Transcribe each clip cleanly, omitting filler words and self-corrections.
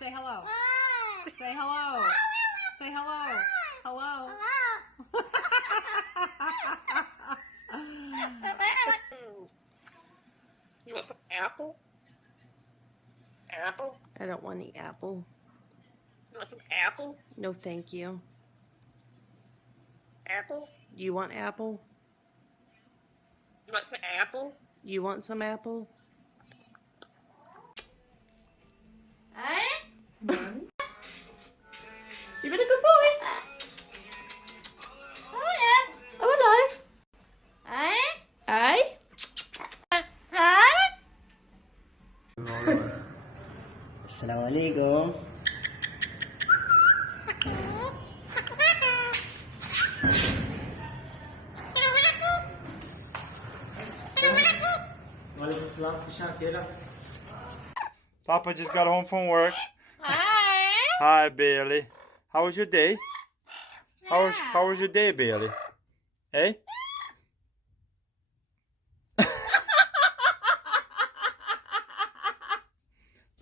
Say hello. Say hello. Say hello. Hello. You want some apple? Apple? I don't want any apple. You want some apple? No, thank you. Apple? You want apple? You want some apple? You want some apple? You've been a good boy. Oh, hello. Aye? Assalamualaikum. Papa just got home from work. Hi. Hi, Bailey. How was your day? How was your day, Bailey? Eh?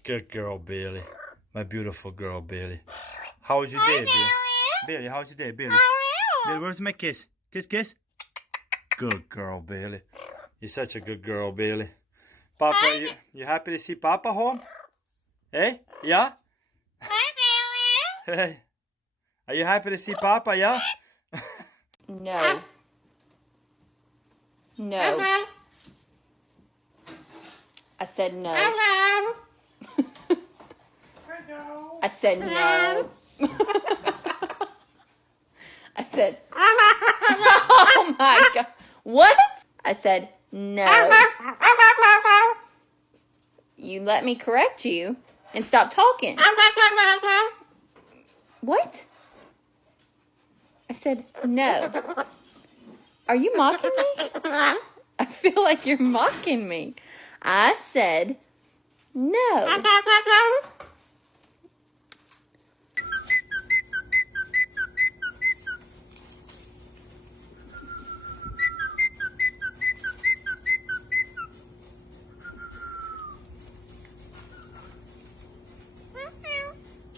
Good girl, Bailey. My beautiful girl, Bailey. How was your day, Bailey? Bailey, how was your day, Bailey? Bailey, where's my kiss? Kiss, kiss. Good girl, Bailey. You're such a good girl, Bailey. Papa, you happy to see Papa home? Eh? Yeah? Hi, Bailey. Hey. Are you happy to see Papa, yeah? No. No. I said no. I said no. I said, oh my God. What? I said no. You let me correct you and stop talking. What? I said no. Are you mocking me? I feel like you're mocking me. I said no.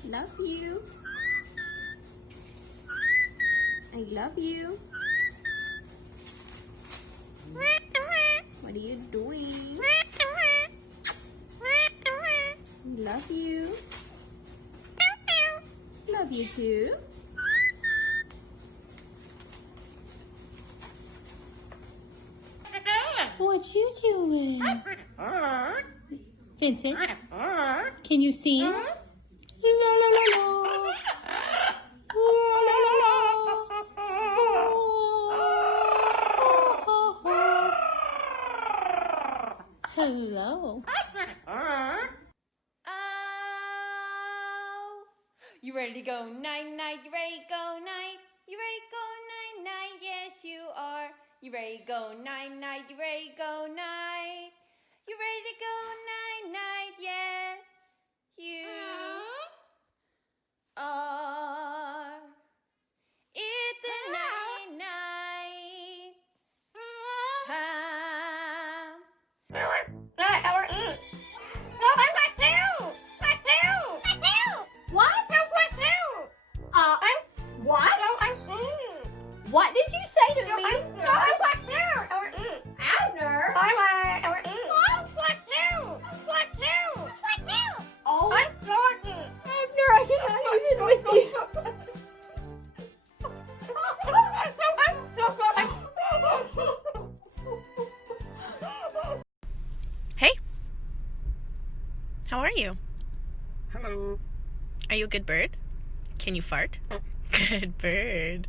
Love you. I love you. What are you doing? Love you. Love you too. What you doing? Vincent, can you sing? La la la la. Hello. Oh, you ready to go night night? You ready to go night? You ready to go night night? Yes, you are. You ready to go night night? You ready to go night? You ready to go night night? Yes, you are. It's the night night time. What did you say to me? Abner? Oh, Abner, I cannot even with you. Hey, how are you? Hello. Are you a good bird? Can you fart? Good bird.